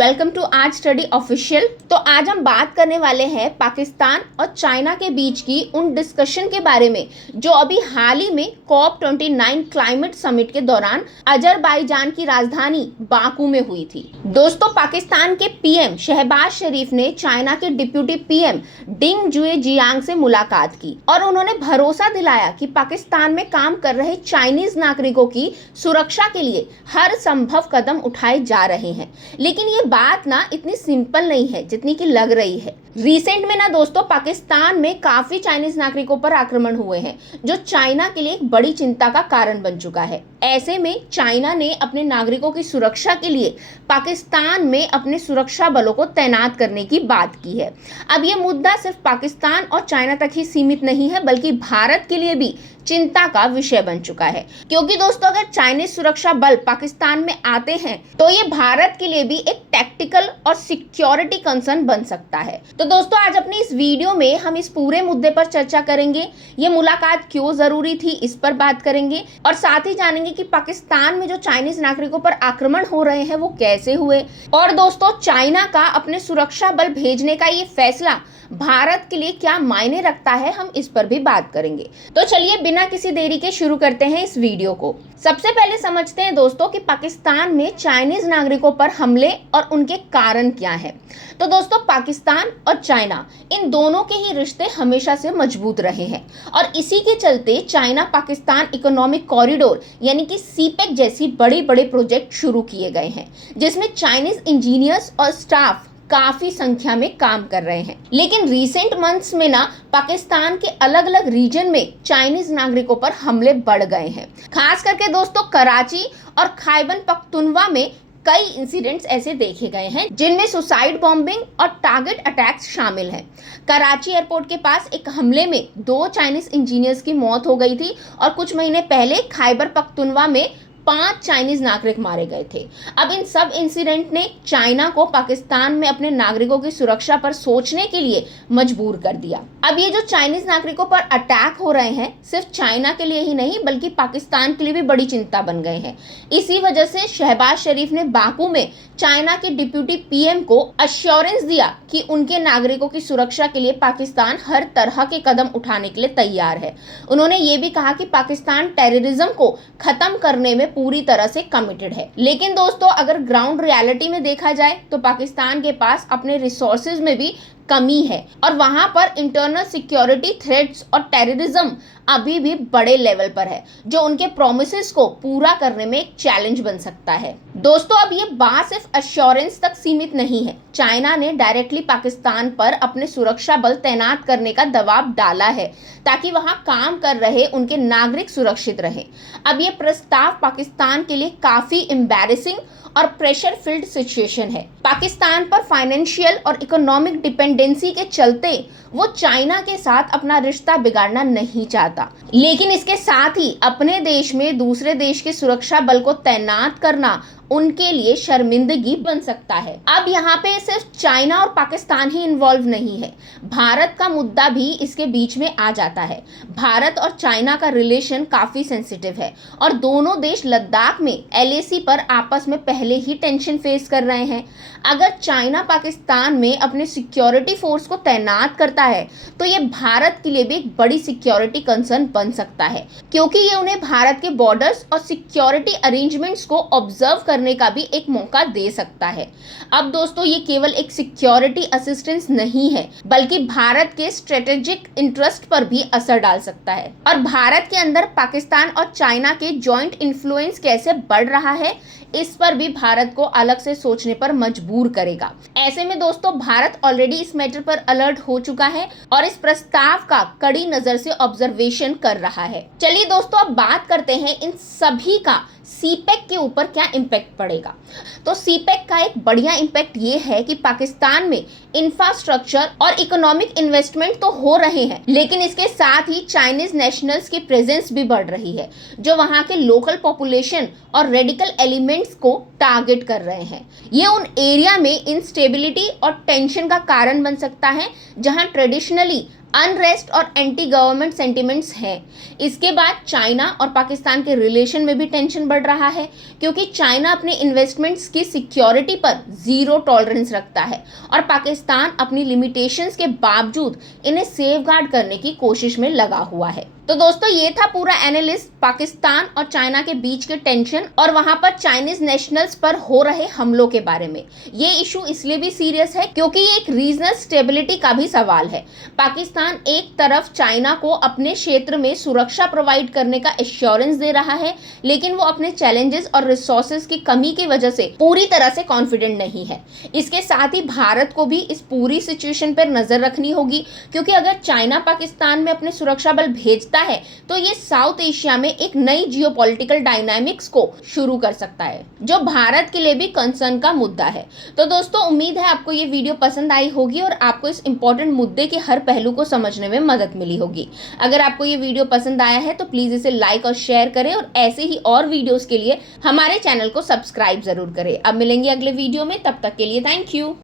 Welcome to आज study official. तो आज हम बात करने वाले हैं पाकिस्तान और चाइना के बीच की उन डिस्कशन के बारे में जो अभी हाल ही में COP29 क्लाइमेट समिट के दौरान अजरबैजान की राजधानी बाकू में हुई थी। दोस्तों, पाकिस्तान के पीएम शहबाज शरीफ ने चाइना के डिप्यूटी पीएम डिंग जुए जियांग से मुलाकात की और उन्होंने भरोसा दिलाया कि पाकिस्तान में काम कर रहे चाइनीज नागरिकों की सुरक्षा के लिए हर संभव कदम उठाए जा रहे हैं। लेकिन ये बात ना इतनी सिंपल नहीं है जितनी कि लग रही है। रिसेंट में ना दोस्तों, पाकिस्तान में काफी चाइनीज नागरिकों पर आक्रमण हुए हैं जो चाइना के लिए एक बड़ी चिंता का कारण बन चुका है। ऐसे में चाइना ने अपने नागरिकों की सुरक्षा के लिए पाकिस्तान में अपने सुरक्षा बलों को तैनात करने की बात की है। अब ये मुद्दा सिर्फ पाकिस्तान और चाइना तक ही सीमित नहीं है बल्कि भारत के लिए भी चिंता का विषय बन चुका है, क्योंकि दोस्तों अगर चाइनीज सुरक्षा बल पाकिस्तान में आते हैं तो ये भारत के लिए भी एक टैक्टिकल और सिक्योरिटी कंसर्न बन सकता है। तो दोस्तों, आज अपनी इस वीडियो में हम इस पूरे मुद्दे पर चर्चा करेंगे। ये मुलाकात क्यों जरूरी थी इस पर बात करेंगे और साथ ही जानेंगे कि पाकिस्तान में जो चाइनीज नागरिकों पर आक्रमण हो रहे हैं वो कैसे हुए, और दोस्तों चाइना का अपने सुरक्षा बल भेजने का ये फैसला भारत के लिए क्या मायने रखता है, हम इस पर भी बात करेंगे। तो चलिए बिना किसी देरी के शुरू करते हैं इस वीडियो को। सबसे पहले समझते हैं दोस्तों कि पाकिस्तान में चाइनीज नागरिकों पर हमले और उनके कारण क्या है। तो दोस्तों, पाकिस्तान और चाइना इन दोनों के ही रिश्ते हमेशा से मजबूत रहे हैं और इसी के चलते चाइना पाकिस्तान इकोनॉमिक कॉरिडोर यानी कि सीपेक जैसी बड़े बड़े प्रोजेक्ट शुरू किए गए हैं, जिसमें चाइनीज इंजीनियर्स और स्टाफ काफी संख्या में काम कर रहे हैं। लेकिन रीसेंट मंथ्स में ना पाकिस्तान के अलग अलग रीजन में चाइनीज नागरिकों पर हमले बढ़ गए हैं। खास करके दोस्तों कराची और खैबर पख्तूनख्वा में कई इंसिडेंट्स ऐसे देखे गए हैं जिनमें सुसाइड बॉम्बिंग और टारगेट अटैक्स शामिल हैं। कराची एयरपोर्ट के पास एक हमले में 2 चाइनीज इंजीनियर्स की मौत हो गई थी और कुछ महीने पहले खैबर पख्तूनख्वा में 5 चाइनीज नागरिक मारे गए थे। अब इन सब इंसिडेंट ने चाइना को पाकिस्तान में अपने नागरिकों की सुरक्षा पर सोचने के लिए मजबूर कर दिया। अब ये जो चाइनीज नागरिकों पर अटैक हो रहे हैं सिर्फ चाइना के लिए ही नहीं बल्कि पाकिस्तान के लिए भी बड़ी चिंता बन गए हैं। इसी वजह से शहबाज शरीफ ने बाकू में चाइना के डिप्यूटी पीएम को अश्योरेंस दिया कि उनके नागरिकों की सुरक्षा के लिए पाकिस्तान हर तरह के कदम उठाने के लिए तैयार है। उन्होंने ये भी कहा कि पाकिस्तान टेररिज्म को खत्म करने में पूरी तरह से कमिटेड है। लेकिन दोस्तों, अगर ग्राउंड रियलिटी में देखा जाए तो पाकिस्तान के पास अपने रिसोर्सेज में भी कमी है और वहां पर इंटरनल सिक्योरिटी थ्रेट्स और टेररिज्म अभी भी बड़े लेवल पर है, जो उनके प्रोमिसेस को पूरा करने में एक चैलेंज बन सकता है। दोस्तों, अब ये बात सिर्फ अश्योरेंस तक सीमित नहीं है। चाइना ने डायरेक्टली पाकिस्तान पर अपने सुरक्षा बल तैनात करने का दबाव डाला है ताकि वहां काम कर रहे उनके नागरिक सुरक्षित रहें। अब ये प्रस्ताव पाकिस्तान के लिए काफी एम्बैरेसिंग और प्रेशर फिल्ड सिचुएशन है। पाकिस्तान पर फाइनेंशियल और इकोनॉमिक डिपेंडेंसी के चलते वो चाइना के साथ अपना रिश्ता बिगाड़ना नहीं चाहता, लेकिन इसके साथ ही अपने देश में दूसरे देश के सुरक्षा बल को तैनात करना उनके लिए शर्मिंदगी बन सकता है। अब यहाँ पे सिर्फ चाइना और पाकिस्तान ही इन्वॉल्व नहीं है, भारत का मुद्दा भी इसके बीच में आ जाता है। भारत और चाइना का रिलेशन काफी सेंसिटिव है और दोनों देश लद्दाख में LAC पर आपस में पहले ही टेंशन फेस कर रहे हैं। अगर चाइना पाकिस्तान में अपने सिक्योरिटी फोर्स को तैनात करता है तो ये भारत के लिए भी एक बड़ी सिक्योरिटी कंसर्न बन सकता है, क्योंकि ये उन्हें भारत के बॉर्डर्स और सिक्योरिटी अरेंजमेंट्स को ऑब्जर्व करने का भी एक मौका दे सकता है। अब दोस्तों, ये केवल एक सिक्योरिटी असिस्टेंस नहीं है बल्कि भारत के स्ट्रेटेजिक इंटरेस्ट पर भी असर डाल सकता है। और भारत के अंदर पाकिस्तान और चाइना के जॉइंट इन्फ्लुएंस कैसे बढ़ रहा है इस पर भी भारत को अलग से सोचने पर मजबूर करेगा। ऐसे में दोस्तों, भारत ऑलरेडी इस मैटर पर अलर्ट हो चुका है और इस प्रस्ताव का कड़ी नजर से ऑब्जर्वेशन कर रहा है। चलिए दोस्तों, अब बात करते हैं इन सभी का सीपेक के ऊपर क्या इम्पैक्ट पड़ेगा। तो सीपेक का एक बढ़िया इम्पैक्ट ये है कि पाकिस्तान में इंफ्रास्ट्रक्चर और इकोनॉमिक इन्वेस्टमेंट तो हो रहे हैं, लेकिन इसके साथ ही चाइनीज नेशनल्स की प्रेजेंस भी बढ़ रही है जो वहां के लोकल पॉपुलेशन और रेडिकल एलिमेंट्स को टारगेट कर रहे हैं। ये उन एरिया में इंस्टेबिलिटी और टेंशन का कारण बन सकता है जहां ट्रेडिशनली अनरेस्ट और एंटी गवर्नमेंट सेंटिमेंट्स हैं। इसके बाद चाइना और पाकिस्तान के रिलेशन में भी टेंशन बढ़ रहा है, क्योंकि चाइना अपने इन्वेस्टमेंट्स की सिक्योरिटी पर जीरो टॉलरेंस रखता है और पाकिस्तान अपनी लिमिटेशंस के बावजूद इन्हें सेफगार्ड करने की कोशिश में लगा हुआ है। तो दोस्तों, ये था पूरा एनालिस्ट पाकिस्तान और चाइना के बीच के टेंशन और वहां पर चाइनीज नेशनल्स पर हो रहे हमलों के बारे में। ये इशू इसलिए भी सीरियस है क्योंकि ये एक रीजनल स्टेबिलिटी का भी सवाल है। पाकिस्तान एक तरफ चाइना को अपने क्षेत्र में सुरक्षा प्रोवाइड करने का एश्योरेंस दे रहा है, लेकिन वो अपने चैलेंजेस और रिसोर्सेज की कमी की वजह से पूरी तरह से कॉन्फिडेंट नहीं है। इसके साथ ही भारत को भी इस पूरी सिचुएशन पर नजर रखनी होगी, क्योंकि अगर चाइना पाकिस्तान में अपने सुरक्षा बल भेजता है तो ये साउथ एशिया में एक नई जियोपॉलिटिकल डायनामिक्स को शुरू कर सकता है, जो भारत के लिए भी कंसर्न का मुद्दा है। तो दोस्तों, उम्मीद है आपको ये वीडियो पसंद आई होगी और आपको इस इंपॉर्टेंट मुद्दे के हर पहलू को समझने में मदद मिली होगी। अगर आपको ये वीडियो पसंद आया है तो प्लीज इसे लाइक और शेयर करें और ऐसे ही और वीडियोस के लिए हमारे चैनल को सब्सक्राइब जरूर करें। अब मिलेंगे अगले वीडियो में, तब तक के लिए थैंक यू।